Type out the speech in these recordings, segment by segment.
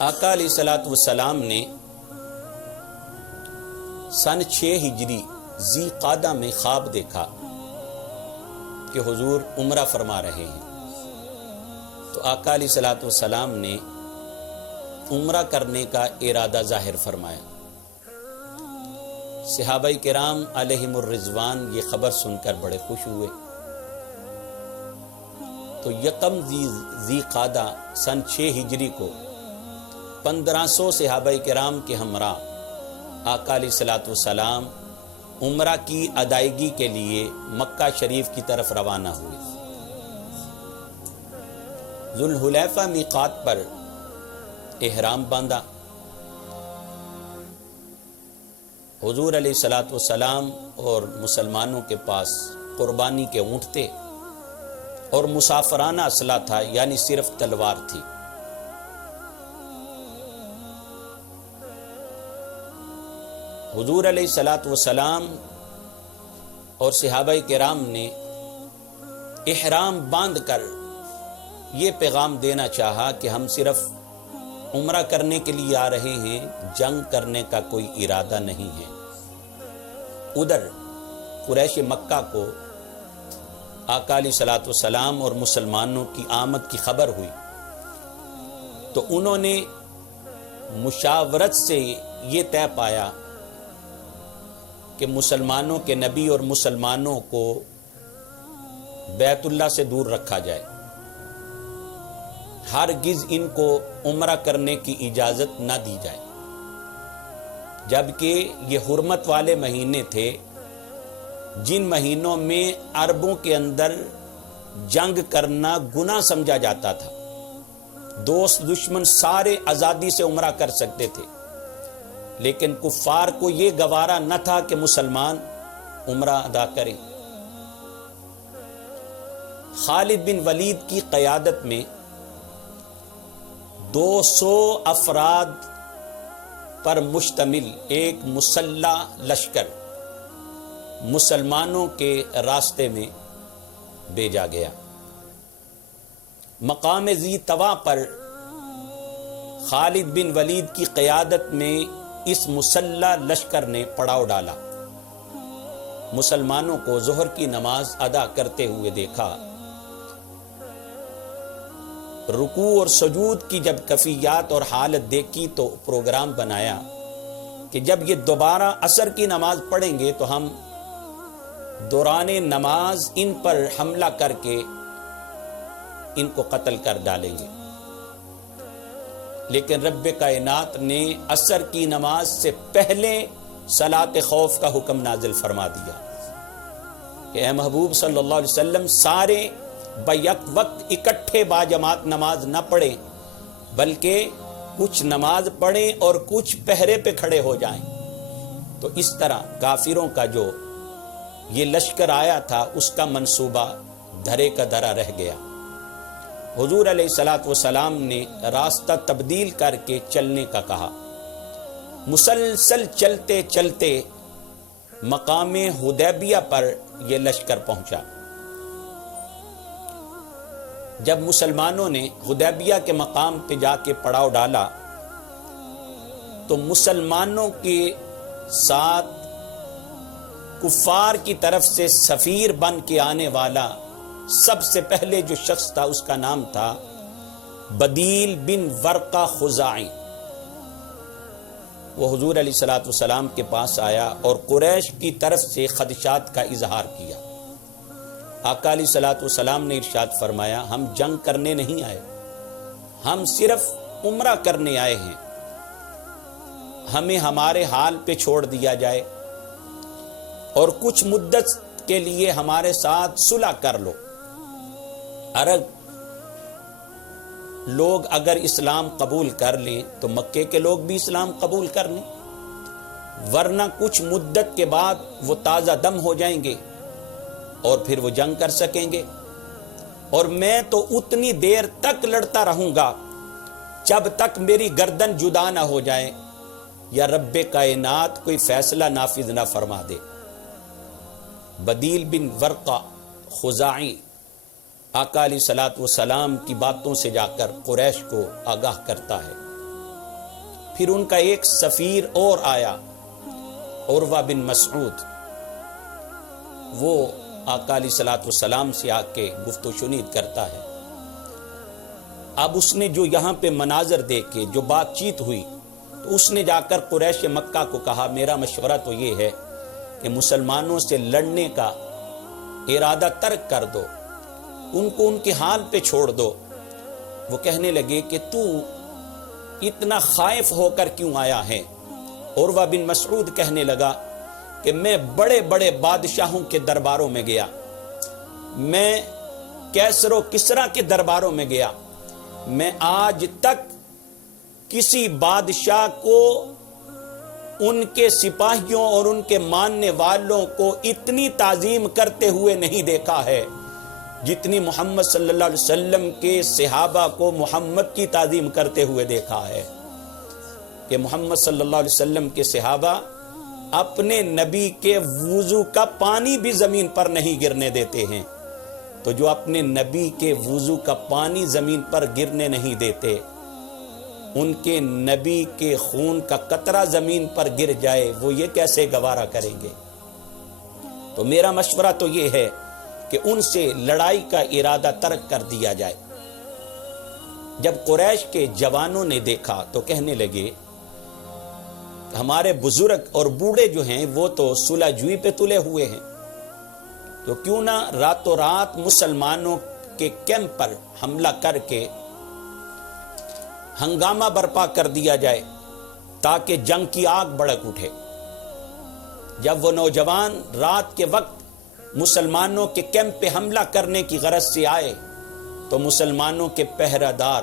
آقا علیہ الصلوۃ والسلام نے سن 6 ہجری ذی قعدہ میں خواب دیکھا کہ حضور عمرہ فرما رہے ہیں، تو آقا علیہ الصلوۃ والسلام نے عمرہ کرنے کا ارادہ ظاہر فرمایا۔ صحابہ کرام علیہم الرضوان یہ خبر سن کر بڑے خوش ہوئے، تو یکم ذی قعدہ سن 6 ہجری کو 1500 صحابہ کرام کے ہمراہ آقا علیہ الصلوۃ والسلام عمرہ کی ادائیگی کے لیے مکہ شریف کی طرف روانہ ہوئے۔ ذوالحلیفہ میقات پر احرام باندھا۔ حضور علیہ الصلوۃ والسلام اور مسلمانوں کے پاس قربانی کے اونٹ تھے اور مسافرانہ اسلحہ تھا، یعنی صرف تلوار تھی۔ حضور علیہ الصلوۃ والسلام اور صحابہ کرام نے احرام باندھ کر یہ پیغام دینا چاہا کہ ہم صرف عمرہ کرنے کے لیے آ رہے ہیں، جنگ کرنے کا کوئی ارادہ نہیں ہے۔ ادھر قریش مکہ کو آقا علیہ الصلوۃ والسلام اور مسلمانوں کی آمد کی خبر ہوئی، تو انہوں نے مشاورت سے یہ طے پایا کہ مسلمانوں کے نبی اور مسلمانوں کو بیت اللہ سے دور رکھا جائے، ہرگز ان کو عمرہ کرنے کی اجازت نہ دی جائے، جبکہ یہ حرمت والے مہینے تھے جن مہینوں میں عربوں کے اندر جنگ کرنا گناہ سمجھا جاتا تھا۔ دوست دشمن سارے آزادی سے عمرہ کر سکتے تھے، لیکن کفار کو یہ گوارا نہ تھا کہ مسلمان عمرہ ادا کریں۔ خالد بن ولید کی قیادت میں 200 افراد پر مشتمل ایک مسلح لشکر مسلمانوں کے راستے میں بھیجا گیا۔ مقام ذی طوا پر خالد بن ولید کی قیادت میں اس مسلح لشکر نے پڑاؤ ڈالا۔ مسلمانوں کو ظہر کی نماز ادا کرتے ہوئے دیکھا۔ رکوع اور سجود کی جب کیفیات اور حالت دیکھی تو پروگرام بنایا کہ جب یہ دوبارہ عصر کی نماز پڑھیں گے تو ہم دوران نماز ان پر حملہ کر کے ان کو قتل کر ڈالیں گے، لیکن رب کائنات نے عصر کی نماز سے پہلے صلاۃ خوف کا حکم نازل فرما دیا کہ اے محبوب صلی اللہ علیہ وسلم سارے بیک وقت اکٹھے باجماعت نماز نہ پڑھیں، بلکہ کچھ نماز پڑھیں اور کچھ پہرے پہ کھڑے ہو جائیں۔ تو اس طرح کافروں کا جو یہ لشکر آیا تھا اس کا منصوبہ دھرے کا دھرا رہ گیا۔ حضور علیہ الصلوۃ والسلام نے راستہ تبدیل کر کے چلنے کا کہا۔ مسلسل چلتے چلتے مقام حدیبیہ پر یہ لشکر پہنچا۔ جب مسلمانوں نے حدیبیہ کے مقام پہ جا کے پڑاؤ ڈالا تو مسلمانوں کے ساتھ کفار کی طرف سے سفیر بن کے آنے والا سب سے پہلے جو شخص تھا اس کا نام تھا بدیل بن ورقہ خزاعی۔ وہ حضور علیہ الصلوۃ والسلام کے پاس آیا اور قریش کی طرف سے خدشات کا اظہار کیا۔ آقا علیہ الصلوۃ والسلام نے ارشاد فرمایا ہم جنگ کرنے نہیں آئے، ہم صرف عمرہ کرنے آئے ہیں، ہمیں ہمارے حال پہ چھوڑ دیا جائے اور کچھ مدت کے لیے ہمارے ساتھ صلح کر لو۔ عرب لوگ اگر اسلام قبول کر لیں تو مکے کے لوگ بھی اسلام قبول کر لیں، ورنہ کچھ مدت کے بعد وہ تازہ دم ہو جائیں گے اور پھر وہ جنگ کر سکیں گے، اور میں تو اتنی دیر تک لڑتا رہوں گا جب تک میری گردن جدا نہ ہو جائے یا رب کائنات کوئی فیصلہ نافذ نہ فرما دے۔ بدیل بن ورقہ خزاعی آقا علیہ الصلوۃ والسلام کی باتوں سے جا کر قریش کو آگاہ کرتا ہے پھر ان کا ایک سفیر اور آیا، عروہ بن مسعود، وہ آقا علیہ الصلوۃ والسلام سے آ کے گفت و شنید کرتا ہے۔ اب اس نے جو یہاں پہ مناظر دیکھے، جو بات چیت ہوئی، تو اس نے جا کر قریش مکہ کو کہا میرا مشورہ تو یہ ہے کہ مسلمانوں سے لڑنے کا ارادہ ترک کر دو، ان کو ان کے حال پہ چھوڑ دو۔ وہ کہنے لگے کہ تو اتنا خائف ہو کر کیوں آیا ہے؟ عروہ بن مسعود کہنے لگا کہ میں بڑے بڑے بادشاہوں کے درباروں میں گیا، میں کیسر و کسریٰ کے درباروں میں گیا، میں آج تک کسی بادشاہ کو ان کے سپاہیوں اور ان کے ماننے والوں کو اتنی تعظیم کرتے ہوئے نہیں دیکھا ہے جتنی محمد صلی اللہ علیہ وسلم کے صحابہ کو محمد کی تعظیم کرتے ہوئے دیکھا ہے۔ کہ محمد صلی اللہ علیہ وسلم کے صحابہ اپنے نبی کے وضو کا پانی بھی زمین پر نہیں گرنے دیتے ہیں، تو جو اپنے نبی کے وضو کا پانی زمین پر گرنے نہیں دیتے، ان کے نبی کے خون کا قطرہ زمین پر گر جائے، وہ یہ کیسے گوارا کریں گے؟ تو میرا مشورہ تو یہ ہے کہ ان سے لڑائی کا ارادہ ترک کر دیا جائے۔ جب قریش کے جوانوں نے دیکھا تو کہنے لگے ہمارے بزرگ اور بوڑھے جو ہیں وہ تو صلح جوئی پہ تلے ہوئے ہیں، تو کیوں نہ راتوں رات مسلمانوں کے کیمپ پر حملہ کر کے ہنگامہ برپا کر دیا جائے تاکہ جنگ کی آگ بھڑک اٹھے۔ جب وہ نوجوان رات کے وقت مسلمانوں کے کیمپ پہ حملہ کرنے کی غرض سے آئے تو مسلمانوں کے پہرہ دار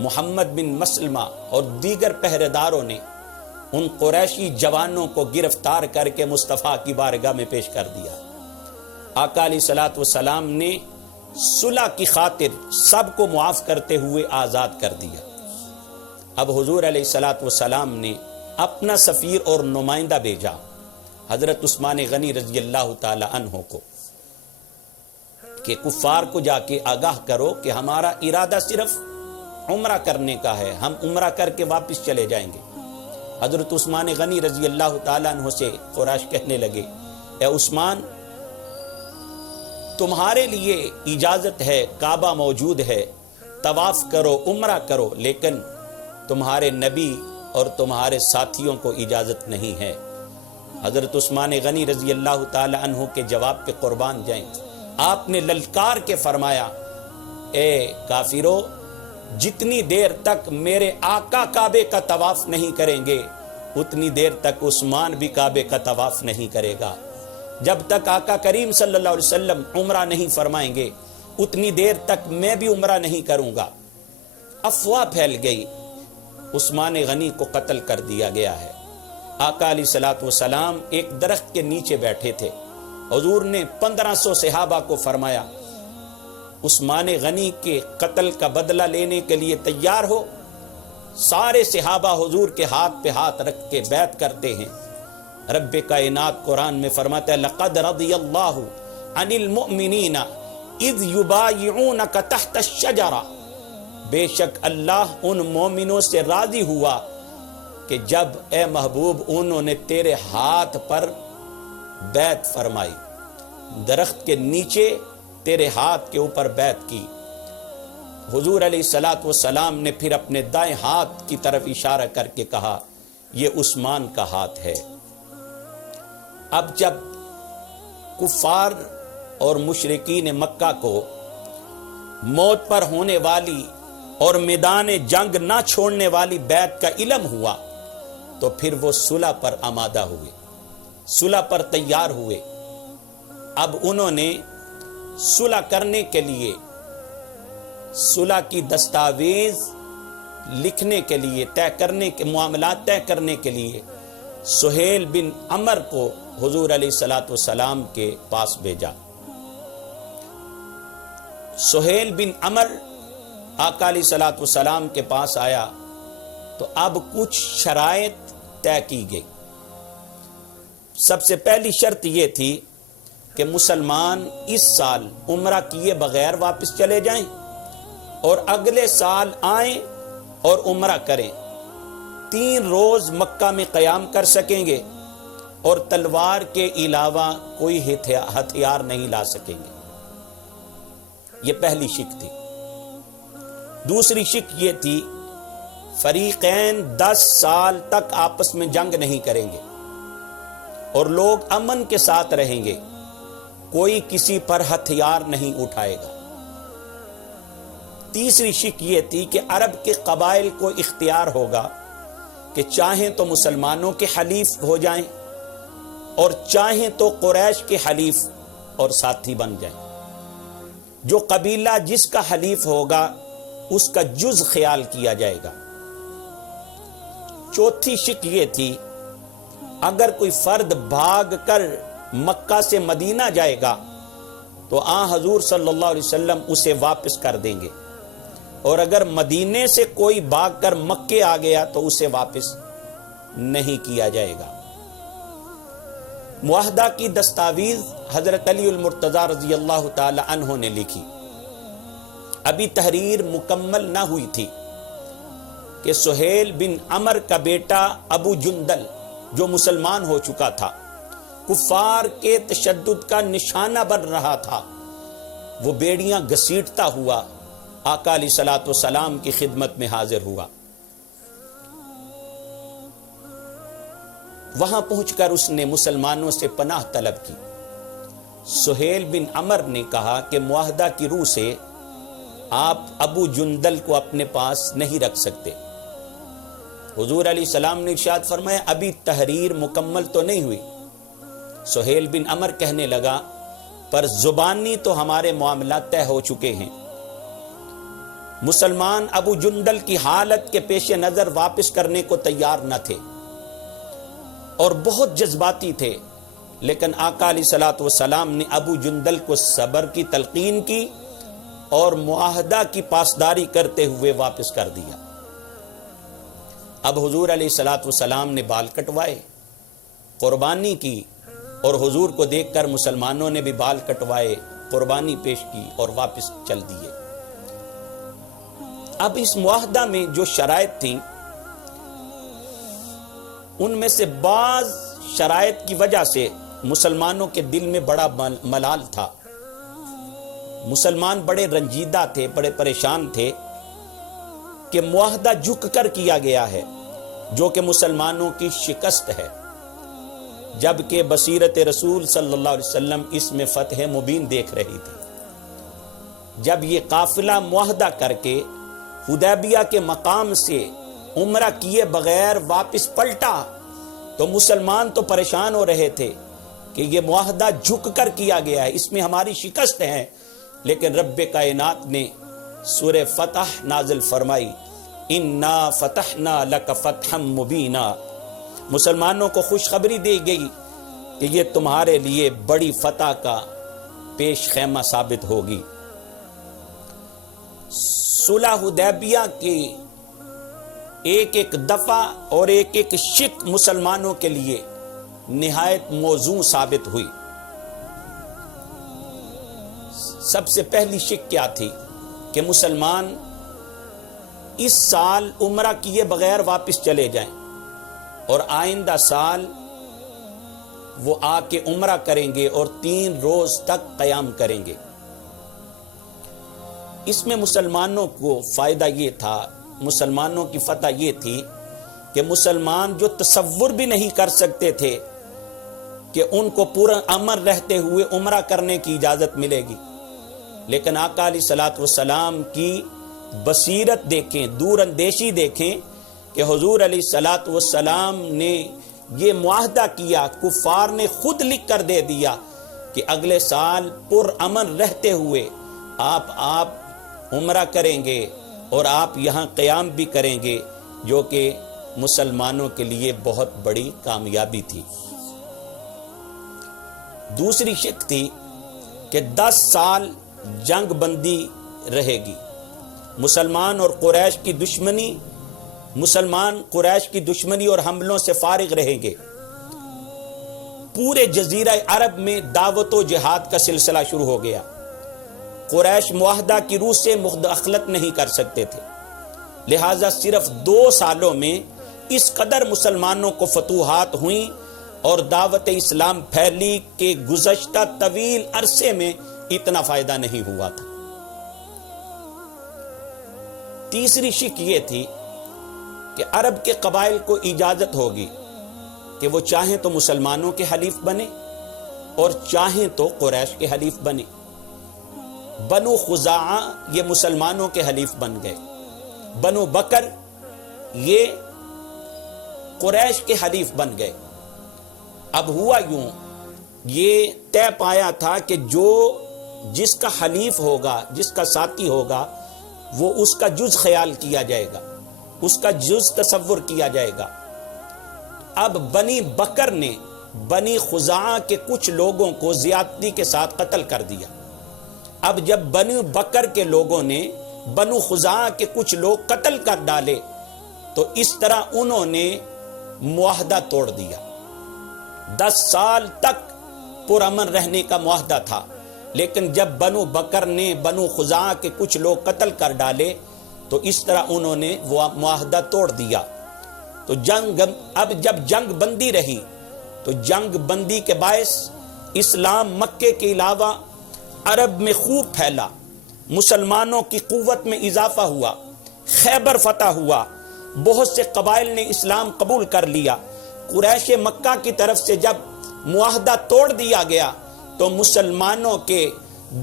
محمد بن مسلمہ اور دیگر پہرہ داروں نے ان قریشی جوانوں کو گرفتار کر کے مصطفیٰ کی بارگاہ میں پیش کر دیا۔ آقا علیہ الصلوۃ والسلام نے صلح کی خاطر سب کو معاف کرتے ہوئے آزاد کر دیا۔ اب حضور علیہ الصلوۃ والسلام نے اپنا سفیر اور نمائندہ بھیجا حضرت عثمان غنی رضی اللہ تعالی عنہ کو کہ کفار کو جا کے آگاہ کرو کہ ہمارا ارادہ صرف عمرہ کرنے کا ہے، ہم عمرہ کر کے واپس چلے جائیں گے۔ حضرت عثمان غنی رضی اللہ تعالیٰ عنہ سے قریش کہنے لگے اے عثمان، تمہارے لیے اجازت ہے، کعبہ موجود ہے، طواف کرو، عمرہ کرو، لیکن تمہارے نبی اور تمہارے ساتھیوں کو اجازت نہیں ہے۔ حضرت عثمان غنی رضی اللہ تعالی عنہ کے جواب پہ قربان جائیں، آپ نے للکار کے فرمایا اے کافرو، جتنی دیر تک میرے آقا کعبے کا طواف نہیں کریں گے اتنی دیر تک عثمان بھی کعبے کا طواف نہیں کرے گا، جب تک آقا کریم صلی اللہ علیہ وسلم عمرہ نہیں فرمائیں گے اتنی دیر تک میں بھی عمرہ نہیں کروں گا۔ افواہ پھیل گئی، عثمان غنی کو قتل کر دیا گیا ہے۔ آقا علیہ الصلوۃ والسلام ایک درخت کے نیچے بیٹھے تھے، حضور نے 1500 صحابہ کو فرمایا عثمان غنی کے قتل کا بدلہ لینے کے لیے تیار ہو؟ سارے صحابہ حضور کے ہاتھ پہ ہاتھ رکھ کے بیعت کرتے ہیں۔ رب کائنات قرآن میں فرماتا ہے لقد رضی اللہ عن المؤمنین اذ یبایعونک تحت الشجرہ، بے شک اللہ ان مومنوں سے راضی ہوا کہ جب اے محبوب انہوں نے تیرے ہاتھ پر بیعت فرمائی، درخت کے نیچے تیرے ہاتھ کے اوپر بیعت کی۔ حضور علیہ الصلوۃ والسلام نے پھر اپنے دائیں ہاتھ کی طرف اشارہ کر کے کہا یہ عثمان کا ہاتھ ہے۔ اب جب کفار اور مشرکین مکہ کو موت پر ہونے والی اور میدان جنگ نہ چھوڑنے والی بیعت کا علم ہوا تو پھر وہ صلح پر آمادہ ہوئے، صلح پر تیار ہوئے۔ اب انہوں نے صلح کرنے کے لیے، صلح کی دستاویز لکھنے کے لیے، طے کرنے کے معاملات طے کرنے کے لیے سہیل بن عمر کو حضور علیہ الصلوۃ والسلام کے پاس بھیجا۔ سہیل بن عمر آقا علیہ الصلوۃ والسلام کے پاس آیا تو اب کچھ شرائط طے کی گئی۔ سب سے پہلی شرط یہ تھی کہ مسلمان اس سال عمرہ کیے بغیر واپس چلے جائیں اور اگلے سال آئیں اور عمرہ کریں۔ 3 روز مکہ میں قیام کر سکیں گے اور تلوار کے علاوہ کوئی ہتھیار نہیں لا سکیں گے۔ یہ پہلی شک تھی۔ دوسری شک یہ تھی فریقین 10 سال تک آپس میں جنگ نہیں کریں گے اور لوگ امن کے ساتھ رہیں گے، کوئی کسی پر ہتھیار نہیں اٹھائے گا۔ تیسری شک یہ تھی کہ عرب کے قبائل کو اختیار ہوگا کہ چاہیں تو مسلمانوں کے حلیف ہو جائیں اور چاہیں تو قریش کے حلیف اور ساتھی بن جائیں۔ جو قبیلہ جس کا حلیف ہوگا اس کا جز خیال کیا جائے گا۔ چوتھی شک یہ تھی اگر کوئی فرد بھاگ کر مکہ سے مدینہ جائے گا تو حضور صلی اللہ علیہ وسلم اسے واپس کر دیں گے، اور اگر مدینے سے کوئی بھاگ کر مکے آ گیا تو اسے واپس نہیں کیا جائے گا۔ معاہدہ کی دستاویز حضرت علی المرتضی رضی اللہ تعالی عنہ نے لکھی۔ ابھی تحریر مکمل نہ ہوئی تھی کہ سہیل بن عمر کا بیٹا ابو جندل جو مسلمان ہو چکا تھا، کفار کے تشدد کا نشانہ بن رہا تھا، وہ بیڑیاں گھسیٹتا ہوا آقا علیہ الصلوۃ والسلام کی خدمت میں حاضر ہوا۔ وہاں پہنچ کر اس نے مسلمانوں سے پناہ طلب کی۔ سہیل بن عمر نے کہا کہ معاہدہ کی روح سے آپ ابو جندل کو اپنے پاس نہیں رکھ سکتے۔ حضور علیہ السلام نے ارشاد فرمایا ابھی تحریر مکمل تو نہیں ہوئی۔ سہیل بن عمر کہنے لگا پر زبانی تو ہمارے معاملات طے ہو چکے ہیں۔ مسلمان ابو جندل کی حالت کے پیش نظر واپس کرنے کو تیار نہ تھے اور بہت جذباتی تھے، لیکن آقا علیہ الصلوۃ والسلام نے ابو جندل کو صبر کی تلقین کی اور معاہدہ کی پاسداری کرتے ہوئے واپس کر دیا۔ اب حضور علیہ الصلوۃ والسلام نے بال کٹوائے، قربانی کی، اور حضور کو دیکھ کر مسلمانوں نے بھی بال کٹوائے، قربانی پیش کی اور واپس چل دیے۔ اب اس معاہدہ میں جو شرائط تھیں ان میں سے بعض شرائط کی وجہ سے مسلمانوں کے دل میں بڑا ملال تھا۔ مسلمان بڑے رنجیدہ تھے، بڑے پریشان تھے کہ معاہدہ جھک کر کیا گیا ہے جو کہ مسلمانوں کی شکست ہے، جبکہ بصیرت رسول صلی اللہ علیہ وسلم اس میں فتح مبین دیکھ رہی تھی۔ جب یہ قافلہ معاہدہ کر کے حدیبیہ کے مقام سے عمرہ کیے بغیر واپس پلٹا تو مسلمان تو پریشان ہو رہے تھے کہ یہ معاہدہ جھک کر کیا گیا ہے، اس میں ہماری شکست ہے، لیکن رب کائنات نے سورہ فتح نازل فرمائی انا فتحنا لک فتحا مبینا، مسلمانوں کو خوشخبری دی گئی کہ یہ تمہارے لیے بڑی فتح کا پیش خیمہ ثابت ہوگی۔ صلح حدیبیہ کی ایک ایک دفعہ اور ایک ایک شک مسلمانوں کے لیے نہایت موزوں ثابت ہوئی۔ سب سے پہلی شک کیا تھی کہ مسلمان اس سال عمرہ کیے بغیر واپس چلے جائیں اور آئندہ سال وہ آ کے عمرہ کریں گے اور 3 روز تک قیام کریں گے۔ اس میں مسلمانوں کو فائدہ یہ تھا، مسلمانوں کی فتح یہ تھی کہ مسلمان جو تصور بھی نہیں کر سکتے تھے کہ ان کو پورا امن رہتے ہوئے عمرہ کرنے کی اجازت ملے گی، لیکن آقا علیہ الصلوۃ والسلام کی بصیرت دیکھیں، دور اندیشی دیکھیں کہ حضور علیہ الصلوۃ والسلام نے یہ معاہدہ کیا، کفار نے خود لکھ کر دے دیا کہ اگلے سال پر امن رہتے ہوئے آپ عمرہ کریں گے اور آپ یہاں قیام بھی کریں گے، جو کہ مسلمانوں کے لیے بہت بڑی کامیابی تھی۔ دوسری شک تھی کہ 10 سال جنگ بندی رہے گی، مسلمان قریش کی دشمنی اور حملوں سے فارغ رہیں گے، پورے جزیرہ عرب میں دعوت و جہاد کا سلسلہ شروع ہو گیا، قریش معاہدہ کی روح سے مداخلت نہیں کر سکتے تھے، لہٰذا صرف 2 سالوں میں اس قدر مسلمانوں کو فتوحات ہوئیں اور دعوت اسلام پھیلی کہ گزشتہ طویل عرصے میں اتنا فائدہ نہیں ہوا تھا۔ تیسری شک یہ تھی کہ عرب کے قبائل کو اجازت ہوگی کہ وہ چاہیں تو مسلمانوں کے حلیف بنے اور چاہیں تو قریش کے حلیف بنے۔ بنو خزاعہ یہ مسلمانوں کے حلیف بن گئے، بنو بکر یہ قریش کے حلیف بن گئے۔ اب ہوا یوں، یہ طے پایا تھا کہ جس کا حلیف ہوگا، جس کا ساتھی ہوگا، وہ اس کا جز خیال کیا جائے گا، اس کا جز تصور کیا جائے گا۔ اب بنی بکر نے بنی خزاعہ کے کچھ لوگوں کو زیادتی کے ساتھ قتل کر دیا۔ اب جب بنی بکر کے لوگوں نے بنو خزاعہ کے کچھ لوگ قتل کر ڈالے تو اس طرح انہوں نے معاہدہ توڑ دیا۔ 10 سال تک پرامن رہنے کا معاہدہ تھا، لیکن جب بنو بکر نے بنو خزاعہ کے کچھ لوگ قتل کر ڈالے تو اس طرح انہوں نے وہ معاہدہ توڑ دیا۔ تو اب جب جنگ بندی رہی تو جنگ بندی کے باعث اسلام مکے کے علاوہ عرب میں خوب پھیلا، مسلمانوں کی قوت میں اضافہ ہوا، خیبر فتح ہوا، بہت سے قبائل نے اسلام قبول کر لیا۔ قریش مکہ کی طرف سے جب معاہدہ توڑ دیا گیا تو مسلمانوں کے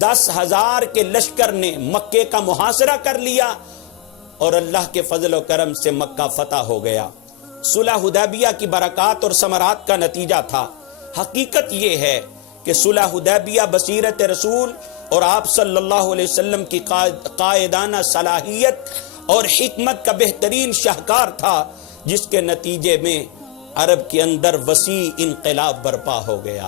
10,000 کے لشکر نے مکے کا محاصرہ کر لیا اور اللہ کے فضل و کرم سے مکہ فتح ہو گیا۔ صلح حدیبیہ کی برکات اور ثمرات کا نتیجہ تھا۔ حقیقت یہ ہے کہ صلح حدیبیہ بصیرت رسول اور آپ صلی اللہ علیہ وسلم کی قائدانہ صلاحیت اور حکمت کا بہترین شاہکار تھا، جس کے نتیجے میں عرب کے اندر وسیع انقلاب برپا ہو گیا۔